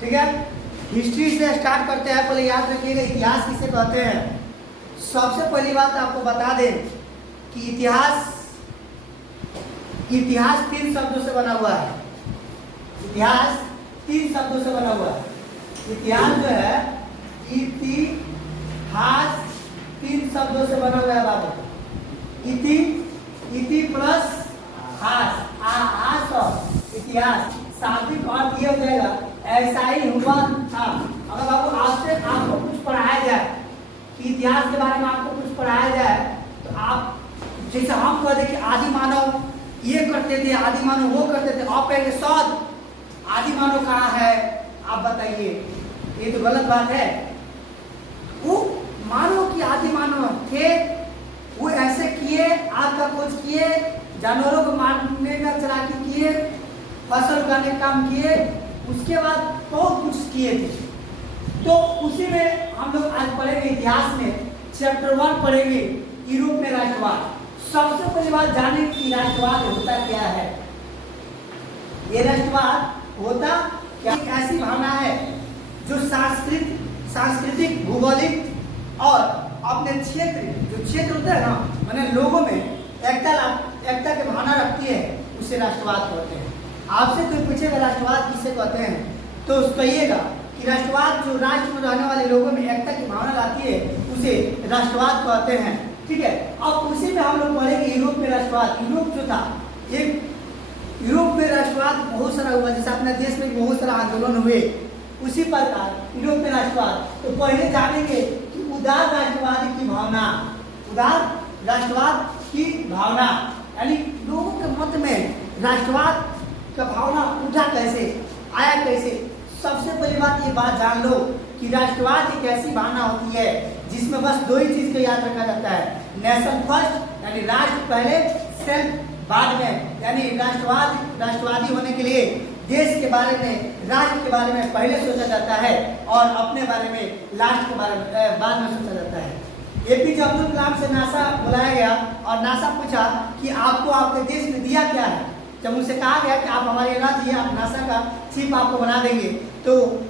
ठीक है, हिस्ट्री से स्टार्ट करते हैं। पहले याद रखिएगा इतिहास किसे कहते हैं। सबसे पहली बात आपको बता दें कि इतिहास 3 शब्दों से बना हुआ है। इतिहास 3 शब्दों से बना हुआ है। इतिहास जो है इतिहास 3 शब्दों से बना हुआ है बाबू। इति प्लस हास, हास और इतिहास, शाब्दिक अर्थ ये हो जाएगा ऐसा ही हुआ था। अगर बाबू आपसे आपको कुछ पढ़ाया जाए कि इतिहास के बारे में आपको कुछ पढ़ाया जाए तो आप जैसे हम कह दें कि आदि मानव ये करते थे, आदि मानव वो करते थे, आप कहेंगे सौद आदि मानव कहाँ है, आप बताइए। ये तो गलत बात है। वो मानव की आदि मानव थे, वो ऐसे किए, आग का खोज किए, जानवरों को मारने का चलाकी किए, फसल उगाने का काम किए, उसके बाद बहुत कुछ किए थे। तो उसी में हम लोग आज पढ़ेंगे इतिहास में चैप्टर 1 पढ़ेंगे यूरोप में राष्ट्रवाद। सबसे पहली बात जाने की राष्ट्रवाद होता क्या है। ये राष्ट्रवाद होता क्या, एक ऐसी भावना है जो सांस्कृतिक, भूगोलिक और अपने क्षेत्र, जो क्षेत्र होता है ना, मैंने लोगों में एकता की भावना रखती है, उसे राष्ट्रवाद कहते हैं। आपसे कोई पूछेगा राष्ट्रवाद किसे कहते हैं तो कहिएगा कि राष्ट्रवाद जो राष्ट्र में रहने वाले लोगों में एकता की भावना लाती है, उसे राष्ट्रवाद कहते हैं। ठीक है, अब उसी में हम लोग पढ़ेंगे यूरोप में राष्ट्रवाद। यूरोप जो था, एक यूरोप में राष्ट्रवाद बहुत सारा हुआ, जैसे अपने देश में बहुत सारा आंदोलन हुए, उसी प्रकार यूरोप में राष्ट्रवाद। तो पहले जानेंगे कि उदार राष्ट्रवाद की भावना, उदार राष्ट्रवाद की भावना यानी लोगों के मत में राष्ट्रवाद का भावना उठा कैसे, आया कैसे। सबसे पहली बात ये बात जान लो कि राष्ट्रवाद एक ऐसी भावना होती है जिसमें बस 2 ही चीज को याद रखा जाता है, नेशन फर्स्ट यानी राष्ट्र पहले, सेल्फ बाद में। यानी राष्ट्रवादी होने के लिए देश के बारे में, राष्ट्र के बारे में पहले सोचा जाता है और अपने बारे में लास्ट के बारे में बाद में सोचा जाता है। एपीजे अब्दुल कलाम से नासा बुलाया गया और नासा पूछा कि आपको आपके देश ने दिया क्या है। जब उनसे कहा गया कि आप हमारे यहाँ दिए, आप नासा का चीफ आपको बना देंगे, तो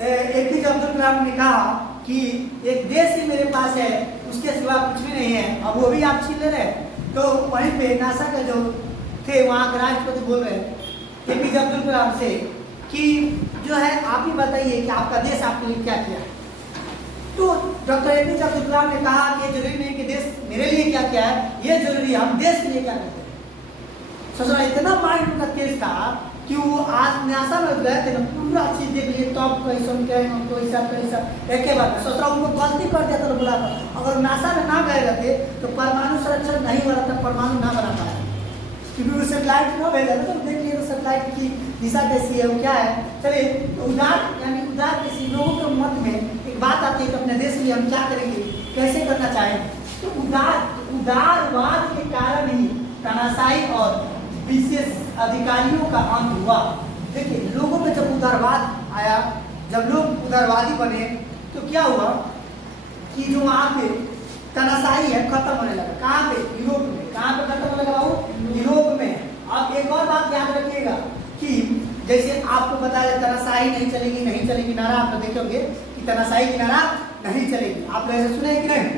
एपीजे अब्दुल कलाम ने कहा कि एक देश ही मेरे पास है, उसके सिवा कुछ भी नहीं है, अब वो भी आप छीन ले रहे हैं। तो वहीं पे नासा का जो थे वहाँ के राष्ट्रपति बोल रहे हैं एपीजे अब्दुल कलाम से कि जो है आप ही बताइए कि आपका देश आपके लिए क्या किया। तो डॉक्टर एपीजे अब्दुल कलाम ने कहा कि ये जरूरी नहीं कि देश मेरे लिए क्या किया है, ये जरूरी है हम देश के लिए क्या करते हैं। सोच रहा इतना माइंड का तेज था कि वो आज नासा में गए थे ना, पूरा चीज देख लिए, तब कैसा एक के बाद सोच रहा उनको गलती कर दिया तो बुला कर, अगर नासा में ना गए रहते तो परमाणु संरक्षण नहीं हो रहा था, परमाणु ना बना पाया, क्योंकि वो सेटेलाइट न भेजा था। तो देख लिए सेटेलाइट की दिशा कैसी है, वो क्या है। चलिए, उदार यानी उदार किसी लोगों के मत में एक बात आती है कि अपने देश के लिए हम क्या करेंगे, कैसे करना चाहें। तो उदारवाद के कारण ही तानाशाही और विशेष अधिकारियों का अंत हुआ। देखिए, लोगों में जब उदारवाद आया, जब लोग उदारवादी बने तो क्या हुआ कि जो वहाँ पे तानाशाही है खत्म होने लगा। कहाँ पे? यूरोप में। कहाँ पे खत्म होने लगा बाबू? यूरोप में। अब एक और बात याद रखिएगा कि जैसे आपको बताया तानाशाही नहीं चलेगी नारा आप देखोगे कि तानाशाही की नारा नहीं चलेगी, आप ऐसे सुने कि नहीं।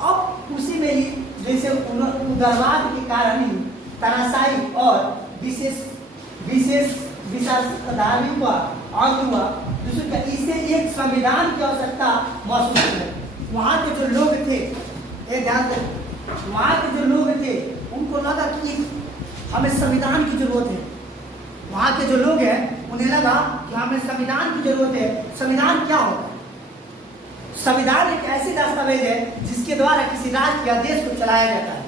अब उसी में ही जैसे उदारवाद के कारण ही तानाशाही और विशेषाधिकारियों का अंत हुआ। दूसरे इससे एक संविधान की आवश्यकता महसूस है। वहाँ के जो लोग थे, एक ध्यान दें, वहाँ के जो लोग थे उनको लगा कि हमें संविधान की जरूरत है। वहाँ के जो लोग हैं उन्हें लगा कि हमें संविधान की जरूरत है। संविधान क्या होता है? संविधान एक ऐसी दस्तावेज है जिसके द्वारा किसी राज्य या देश को चलाया जाता है।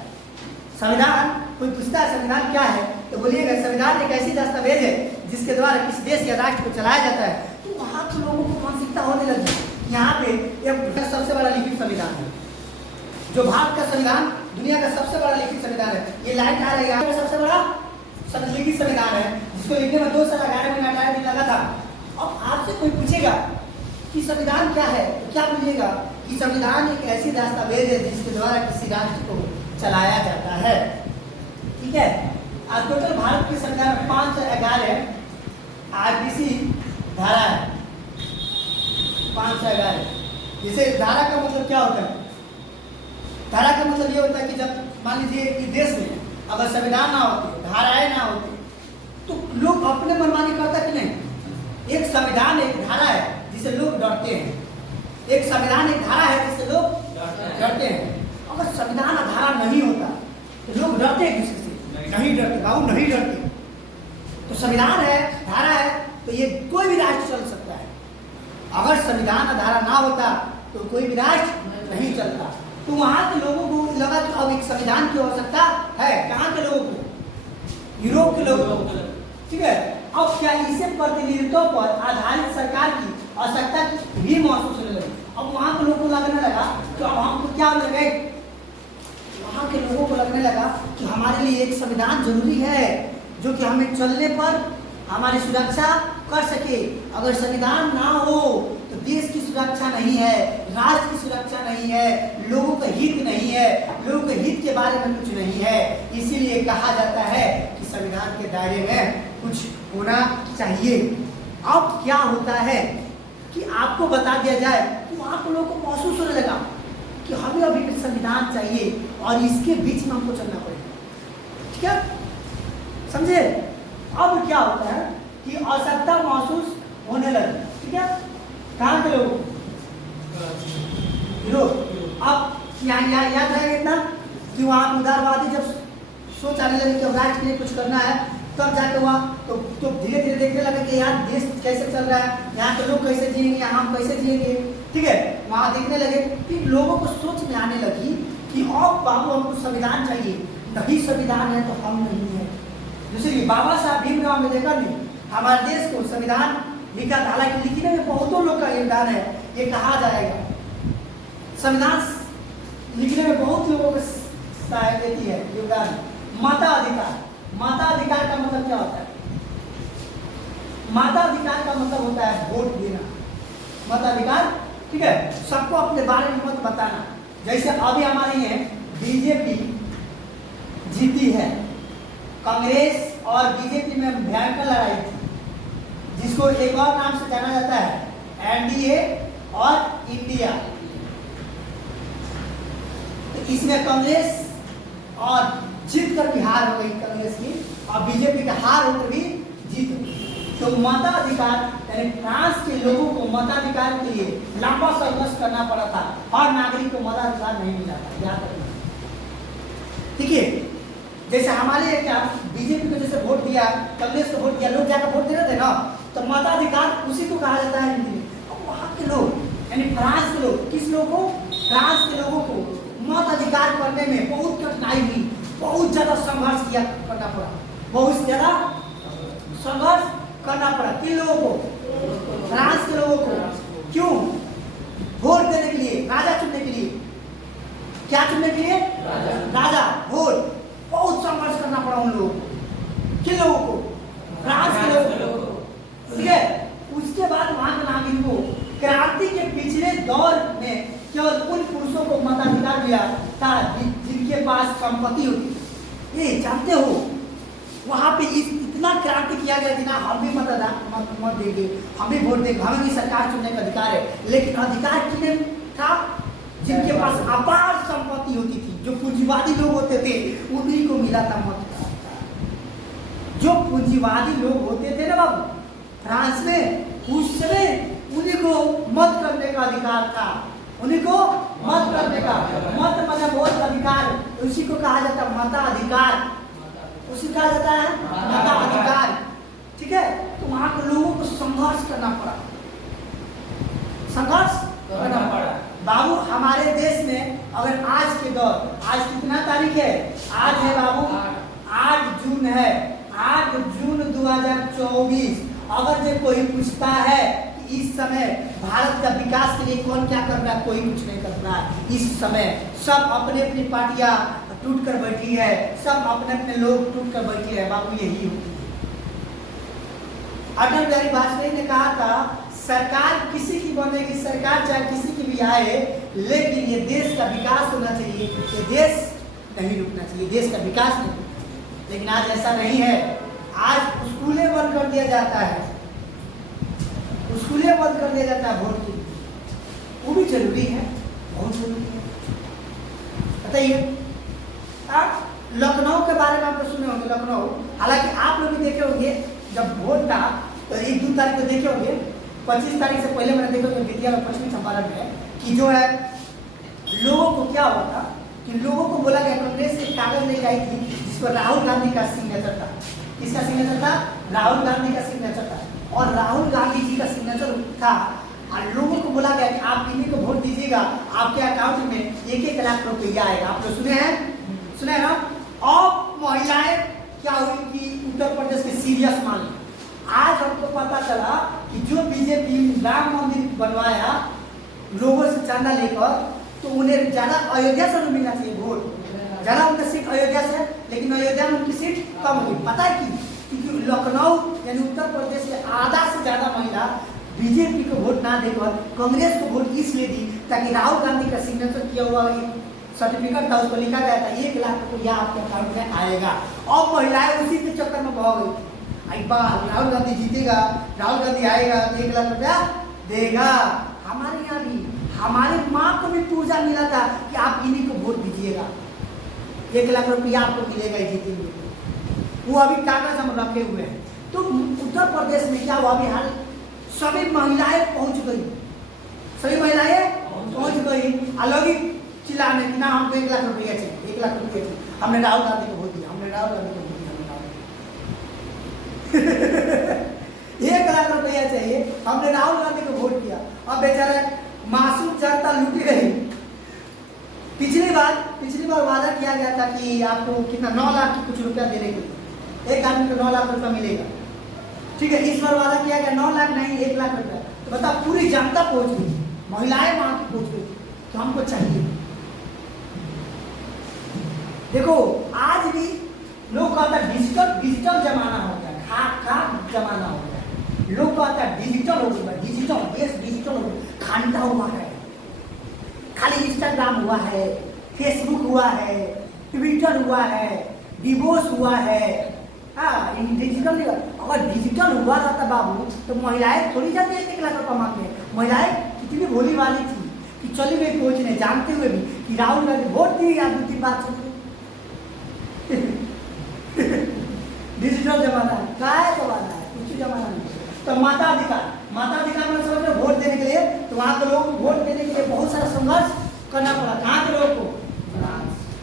संविधान, कोई पूछता है संविधान क्या है तो बोलिएगा संविधान एक ऐसी दस्तावेज है जिसके द्वारा किसी देश या राष्ट्र को चलाया जाता है। तो वहाँ के लोगों को मानसिकता होने लगी यहाँ पे एक सबसे बड़ा लिखित संविधान है, जो भारत का संविधान दुनिया का सबसे बड़ा लिखित संविधान है। ये लाइट आ रही है, सबसे बड़ा लिखित संविधान है जिसको लिखने में 2 साल 11 महीना 18 दिन लगा था। अब आपसे कोई पूछेगा कि संविधान क्या है तो क्या बोलिएगा कि संविधान एक ऐसी दस्तावेज है जिसके द्वारा किसी राष्ट्र को चलाया जाता है। ठीक है, आज टोटल भारत के संविधान में 511 आरटीसी धारा है 511। जैसे धारा का मतलब क्या होता है? धारा का मतलब ये होता है कि जब मान लीजिए कि देश में अगर संविधान ना होते, धाराएं ना होती, तो लोग अपने मनमानी करता कि नहीं? एक संविधान एक धारा है जिसे लोग डरते हैं। एक संविधान एक धारा है जिससे लोग डरते हैं। अगर संविधान और धारा नहीं होता तो लोग डरते हैं किसी से? नहीं डरते बाबू, नहीं डरते। तो संविधान है, धारा है, तो ये कोई भी राष्ट्र चल सकता है। अगर संविधान और धारा ना होता तो कोई भी राष्ट्र नहीं चलता। तो वहां के लोगों को लगा कि अब एक संविधान की आवश्यकता है। कहाँ के लोगों को? यूरोप के लोगों को। ठीक है। अब क्या इसे प्रतिनिधित्व पर आधारित सरकार की आवश्यकता भी महसूस होने लगी। अब वहां के लोगों को लगने लगा कि अब हमको क्या लगे, वहां के लोगों को लगने लगा कि हमारे लिए एक संविधान जरूरी है जो कि हमें चलने पर हमारी सुरक्षा कर सके। अगर संविधान ना हो तो देश की सुरक्षा नहीं है, राष्ट्र की सुरक्षा नहीं है, लोगों का हित नहीं है, लोगों के हित के बारे में कुछ नहीं है। इसीलिए कहा जाता है कि संविधान के दायरे में कुछ होना चाहिए। अब क्या होता है कि आपको बता दिया जाए तो आप लोगों को महसूस होने लगा कि हमें अभी संविधान चाहिए और इसके बीच में हमको चलना पड़ेगा। ठीक है, समझे? अब क्या होता है कि आवश्यकता महसूस होने लगी। ठीक है, कहाँ के लोग? यूरोप। अब यहाँ याद रहेगा इतना कि वहाँ उदारवादी जब सोच आने लगी कि राष्ट्र के लिए कुछ करना है, तब जाके वहाँ तो धीरे धीरे देखने लगे कि यार देश कैसे चल रहा है, यहाँ के लोग कैसे जिएंगे, यहाँ हम कैसे जिएंगे। ठीक है, वहाँ देखने लगे कि लोगों को सोच में आने लगी कि अब बाबू हमको संविधान चाहिए, नहीं संविधान है तो हम नहीं है। दूसरी बाबा साहब भीमराव अम्बेडकर ने हमारे देश को संविधान लिखा। हालांकि लिखने में बहुतों लोग का योगदान है, ये कहा जाएगा। संविधान लिखने में बहुत लोगों को सहायता देती है, योगदान। मताधिकार, मताधिकार का मतलब क्या होता है? मताधिकार का मतलब होता है वोट देना। मताधिकार, ठीक है, सबको अपने बारे में मत बताना। जैसे अभी हमारी है बीजेपी जीती है, कांग्रेस और बीजेपी में भयंकर लड़ाई थी, जिसको एक और नाम से जाना जाता है एनडीए और इंडिया। तो इसमें कांग्रेस और जीत कर भी हार हो गई कांग्रेस की, और बीजेपी का हार होकर भी जीत हो गई। तो मताधिकार यानी फ्रांस के लोगों को मताधिकार के लिए लंबा संघर्ष करना पड़ा था। हर नागरिक को मताधिकार नहीं मिला था, याद रखना। ठीक है, जैसे हमारे क्या बीजेपी को जैसे वोट दिया, कांग्रेस को वोट दिया, लोग जाकर वोट दे रहे थे ना, तो मताधिकार उसी को कहा जाता है हिंदी में। और वहाँ के लोग यानी फ्रांस के लोग, किस लोगों को? फ्रांस के लोगों को मताधिकार करने में बहुत कठिनाई हुई, बहुत ज्यादा संघर्ष किया करना पड़ा, बहुत ज्यादा संघर्ष करना पड़ा। किन लोगों को? फ्रांस के लोगों को। क्यों? वोट देने के लिए, राजा चुनने के लिए। क्या चुनने के लिए? राजा, वोट। बहुत संघर्ष करना पड़ा उन लोगों को। किन लोगों को? फ्रांस के लोगों को। ठीक है, उसके बाद वहां के नागरिकों को क्रांति के पिछले दौर में केवल उन पुरुषों को मताधिकार दिया था जिनके पास संपत्ति होती। ये जानते हो वहां पे इतना क्रांति किया गया कि ना हम भी मत देंगे, हम भी वोट देंगे, हमें भी सरकार चुनने का अधिकार है। लेकिन अधिकार किन्हें था? जिनके पास अपार संपत्ति होती थी, जो पूंजीवादी लोग होते थे, उन्हीं को मिला था मताधिकार। जो पूंजीवादी लोग होते थे ना बाबू फ्रांस में, उस समय उन्हीं को मत करने का अधिकार था, उन्हीं को मत करने का। मत मतलब वोट अधिकार, उसी को कहा जाता है मताधिकार, उसी कहा जाता है मताधिकार। ठीक है, तो वहां के लोगों को संघर्ष करना पड़ा, संघर्ष करना पड़ा। बाबू हमारे देश में अगर आज के दौर, आज कितना तारीख है? आज है बाबू 8 जून है, 8 जून 2024। अगर जो कोई पूछता है कि इस समय भारत का विकास के लिए कौन क्या कर रहा है, कोई कुछ नहीं कर रहा है। इस समय सब अपने अपनी पार्टियां टूट कर बैठी है, सब अपने अपने लोग टूट कर बैठे हैं। बाबू यही होती है। अटल बिहारी वाजपेयी ने कहा था सरकार किसी की बनेगी, सरकार चाहे किसी की भी आए, लेकिन ये देश का विकास होना चाहिए, ये देश नहीं रुकना चाहिए, देश का विकास नहीं। लेकिन आज ऐसा नहीं है। आज स्कूलें बंद कर दिया जाता है, दिया जाता है वोट के लिए, वो भी जरूरी है, बहुत जरूरी है। बताइए, आप लखनऊ के बारे में आपने सुने होंगे, लखनऊ, हालांकि आप लोग भी देखे होंगे जब वोट था तो 1-2 तारीख को देखे होंगे, 25 तारीख से पहले मैंने देखा होंगे विद्या में पश्चिमी चंपारण में कि जो है लोगों को क्या हुआ था कि लोगों को बोला गया, कांग्रेस से कागज लेके आई थी जिस पर राहुल गांधी का सिग्नेचर था। किसका सिग्नेचर था? राहुल गांधी का सिग्नेचर था, और राहुल गांधी जी का सिग्नेचर था, और लोगों को बोला गया कि आप इन्हीं को वोट दीजिएगा, आपके अकाउंट में 1-1 लाख रुपया आएगा। आप लोग सुने हैं, सुने हैं ना? और महिलाएं क्या हुई कि उत्तर प्रदेश के सीरियस मान ली। आज हमको पता चला कि जो बीजेपी राम मंदिर बनवाया लोगों से चंदा लेकर, तो उन्हें ज्यादा अयोध्या से मिलना चाहिए वोट, ज्यादा उनका सीट अयोध्या से, लेकिन अयोध्या में उनकी सीट कम हुई। पता है क्योंकि लखनऊ यानी उत्तर प्रदेश के आधा से ज्यादा महिला बीजेपी को वोट ना देकर कांग्रेस को वोट इसलिए दी ताकि राहुल गांधी का सिग्नेचर किया हुआ सर्टिफिकेट था, उस पर लिखा गया था 1 लाख रुपया आपके अकाउंट में आएगा, और महिलाएं उसी के चक्कर में बह गई थी। राहुल गांधी जीतेगा, राहुल गांधी आएगा, 1 लाख रुपया देगा। हमारे यहाँ भी हमारे माँ को भी पूजा मिला था कि आप इन्हीं को वोट दीजिएगा, 1 लाख रुपया आपको मिलेगा जीतेंगे। वो अभी कागज हम रखे हुए हैं। तो उत्तर प्रदेश में क्या हुआ, अभी हाल सभी महिलाएं पहुंच गई, सभी महिलाएं पहुंच गई, अलग चिल्लाने कि ना हमको 1 लाख रुपया चाहिए, 1 लाख रुपया चाहिए, हमने राहुल गांधी को वोट दिया, हमने राहुल गांधी को वोट दिया, 1 लाख रुपया चाहिए, हमने राहुल गांधी को वोट किया। अब बेचारा मासूम जनता लूटी गई। पिछली बार वादा किया गया था कि आपको कितना 9 लाख की कुछ रुपया देने के लिए, एक आदमी को 9 लाख रुपया मिलेगा, ठीक है। इस बार वादा किया गया 9 लाख नहीं 1 लाख रुपया। तो बता, पूरी जनता पहुंच गई, महिलाएं वहां की पहुंच गई, तो हमको चाहिए। देखो आज भी लोग कहता है डिजिटल जमाना हो गया, खाक जमाना हो गया, लोग कहता है डिजिटल हो गया, डिजिटल देश डिजिटल हो गया, खानता हुआ है, खाली इंस्टाग्राम हुआ है, फेसबुक हुआ है, ट्विटर हुआ है, डिवोर्स हुआ है। डिजिटल अगर डिजिटल हुआ रहता बाबू तो महिलाएं थोड़ी जाती है 1 लाख रुपया मांगने। महिलाएं कितनी भोली वाली थी कि चली गई पहुंचने, जानते हुए भी कि राहुल गांधी वोट दी या 2-3 बात डिजिटल जमाना है, काय जमाना है, कुछ जमाना नहीं। तो माताधिकार में समझ वोट देने के लिए, तो वहाँ के लोगों को वोट देने के लिए बहुत सारा संघर्ष करना पड़ा। कहाँ के लोगों को?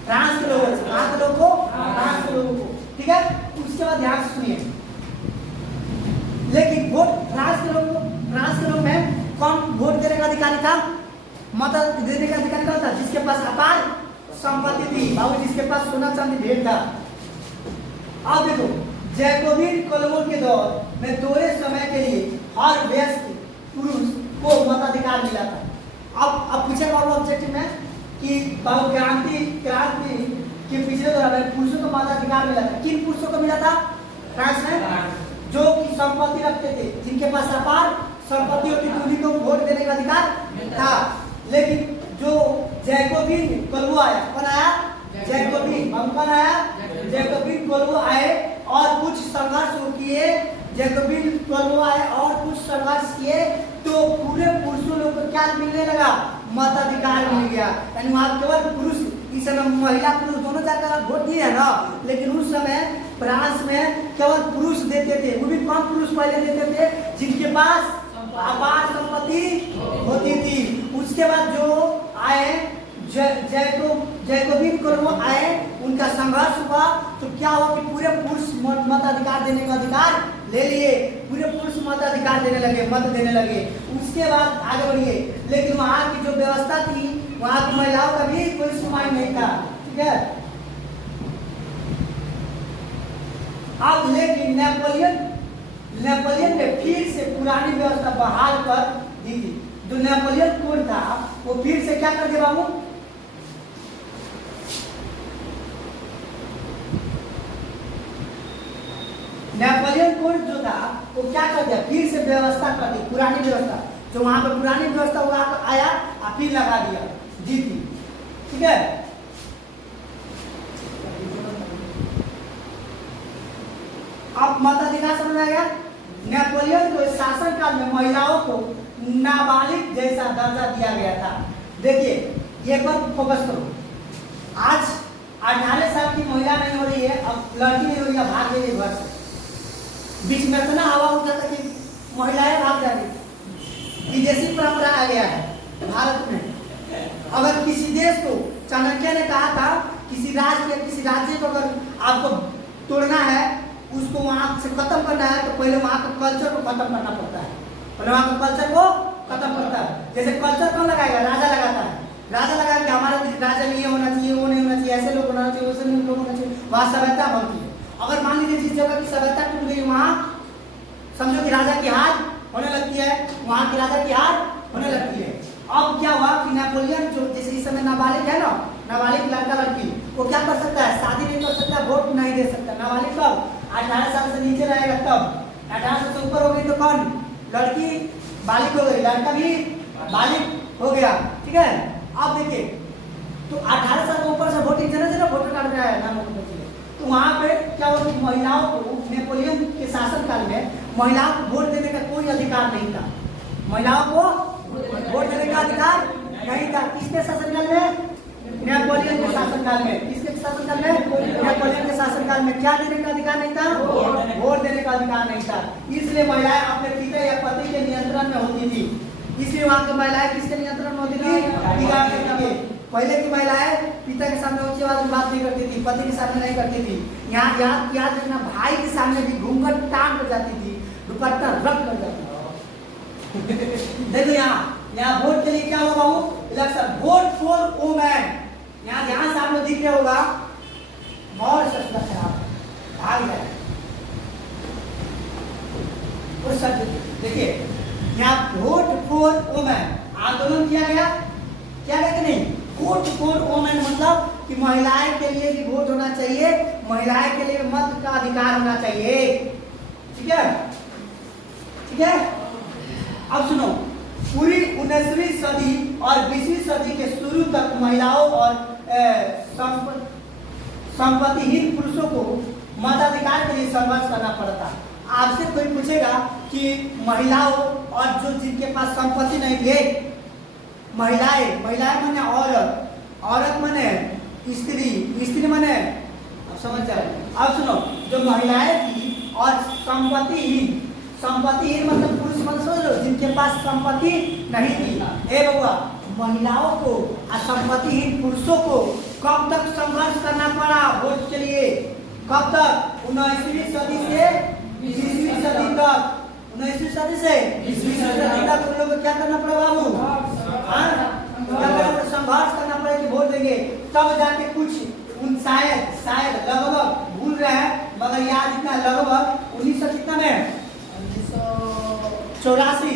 फ्रांस के लोगों को। कहाँ के लोगों को? फ्रांस के लोगों को, ठीक है। उसके बाद ध्यान से सुनिए, लेकिन वोट फ्रांस के लोग में कौन वोट देने का अधिकारी था? मत देने का अधिकारी कौन था? जिसके पास अपार संपत्ति थी बाबू, जिसके पास सोना चांदी ढेर था। अब देखो, जैकोबिन क्लबों के दौर में थोड़े समय के लिए हर वयस्क पुरुष को मताधिकार मिला था। अब पूछे बाबू ऑब्जेक्टिव में कि बाबू क्रांति के पिछले दौर में पुरुषों को मताधिकार मिला था। किन पुरुषों को मिला था? फ्रांस में जो कि संपत्ति रखते थे, जिनके पास अपार संपत्ति होती थी, उन्हीं को वोट देने का अधिकार था। लेकिन जो जैकोबिन क्लब आया, कौन आया? जैकोबिन कौन आया? जैकोबिन क्लब आए और कुछ संघर्ष किए, जैकोबिन क्लब आए और कुछ संघर्ष किए, तो पूरे पुरुषों लोग को क्या मिलने लगा? मताधिकार मिल गया। यानी वहाँ केवल पुरुष, इस समय महिला पुरुष दोनों जाकर वोट दिए है ना, लेकिन उस समय फ्रांस में केवल पुरुष देते थे। वो भी कौन पुरुष पहले देते थे? जिनके पास अपार संपत्ति होती थी। उसके बाद जो आए जैकोबिन क्लब आए, उनका संघर्ष हुआ, तो क्या हुआ कि पूरे पुरुष मताधिकार देने का अधिकार ले लिए, पूरे पुरुष मताधिकार देने लगे, मत देने लगे। उसके बाद आगे बढ़िए, लेकिन वहाँ की जो व्यवस्था थी, वहाँ की महिलाओं का भी कोई सुनवाई नहीं था, ठीक है। अब लेकिन नेपोलियन ने फिर से पुरानी व्यवस्था बहाल कर दी थी। जो नेपोलियन कोड था वो फिर से क्या कर दिया बाबू? नेपोलियन कोड जो था वो क्या कर दिया? फिर से व्यवस्था कर दी, पुरानी व्यवस्था। जो वहां पर पुरानी व्यवस्था वहां आया और फिर लगा दिया, जीती, ठीक है। अब मताधिकार समझ में आ गया? नेपोलियन के शासन काल में महिलाओं को नाबालिग जैसा दर्जा दिया गया था। देखिए ये पर फोकस करो। आज 18 साल की महिला नहीं हो रही है, अब लड़की नहीं हो रही है, भाग गई है घर से। बीच में इतना हवा उठा था कि महिलाएं भाग जा रही। विदेशी परंपरा आ गया है भारत में। अगर किसी देश को चाणक्य ने कहा था किसी राज्य को अगर आपको तोड़ना है, उसको वहां से खत्म करना है, तो पहले वहां के कल्चर को खत्म करना पड़ता है। पहले वहां के कल्चर को खत्म करता है। जैसे कल्चर कौन लगाएगा? राजा लगाता है। राजा लगाया कि हमारे राज्य में ये होना चाहिए, वो नहीं होना चाहिए, ऐसे लोग होना चाहिए, वैसे लोग होना चाहिए। वहां सभ्यता बनती है। अगर मान लीजिए जिस जगह की सभ्यता टूट गई, वहां समझो कि राजा की हार होने लगती है, वहां की राजा की हार होने लगती है। अब क्या हुआ कि नेपोलियन जो जैसे इस समय नाबालिग है ना, नाबालिग लड़का लड़की, वो क्या कर सकता है? शादी नहीं कर सकता, वोट नहीं दे सकता। नाबालिग कब? 18 साल से नीचे रहेगा तब। 18 साल से ऊपर हो गई तो कौन? लड़की बालिग हो गई, लड़का भी बालिग हो गया। ठीक है, अब देखिए तो 18 साल के ऊपर से वोटिंग जरा वोटर कार्ड में आया नाम। तो वहां पे क्या हुआ कि महिलाओं को नेपोलियन के शासन काल में महिलाओं को वोट देने का कोई अधिकार नहीं था। महिलाओं को वोट देने का अधिकार नहीं था। किसके शासनकाल में? नेपोलियन के शासनकाल में। किसके शासनकाल में? नेपोलियन के शासनकाल में। क्या देने का अधिकार नहीं था? वोट देने का अधिकार नहीं था। इसलिए महिलाएं अपने पिता या पति के नियंत्रण में होती थी। इसलिए वहां की महिलाएं किसके नियंत्रण में होती थी? पहले की महिलाएं पिता के सामने ऊंची आवाज में बात नहीं करती थी, पति के सामने नहीं करती थी। यहाँ याद रखना, भाई के सामने भी घूंघट टांग कर जाती थी, दुपट्टा रख कर जाती थी। देखो यहाँ वोट के लिए क्या होगा? वो इलेक्शन वोट फॉर वुमेन। यहाँ ध्यान से आप लोग दिख रहे होगा, बहुत सस्ता खराब भाग जाए। देखिए यहाँ वोट फॉर वुमेन आंदोलन किया गया, क्या कहते नहीं? वोट फॉर वुमेन मतलब कि महिलाएं के लिए भी वोट होना चाहिए, महिलाएं के लिए मत का अधिकार होना चाहिए। ठीक है, ठीक है। अब सुनो, पूरी 19वीं सदी और 20वीं सदी के शुरू तक महिलाओं और संपत्तिहीन पुरुषों को मताधिकार के लिए संघर्ष करना पड़ता। आपसे कोई पूछेगा कि महिलाओं और जो जिनके पास संपत्ति नहीं थे, महिलाएं माने औरत माने स्त्री माने, अब समझ जाए। अब सुनो, जो महिलाएं थी और संपत्तिहीन मतलब पुरुष मन समझ लो, जिनके पास संपत्ति नहीं थी। हे बउआ, महिलाओं को और संपत्तिहीन पुरुषों को कब तक संघर्ष करना पड़ा वोट के लिए? कब तक? 19वीं सदी से 20वीं सदी तक। 19वीं सदी से 20वीं सदी तक उन लोगों को क्या करना पड़ा बाबू? संघर्ष करना पड़े कि वोट देंगे, तब जाके कुछ उन शायद लगभग भूल रहे हैं, मगर याद इतना लगभग 1900 कितना में 84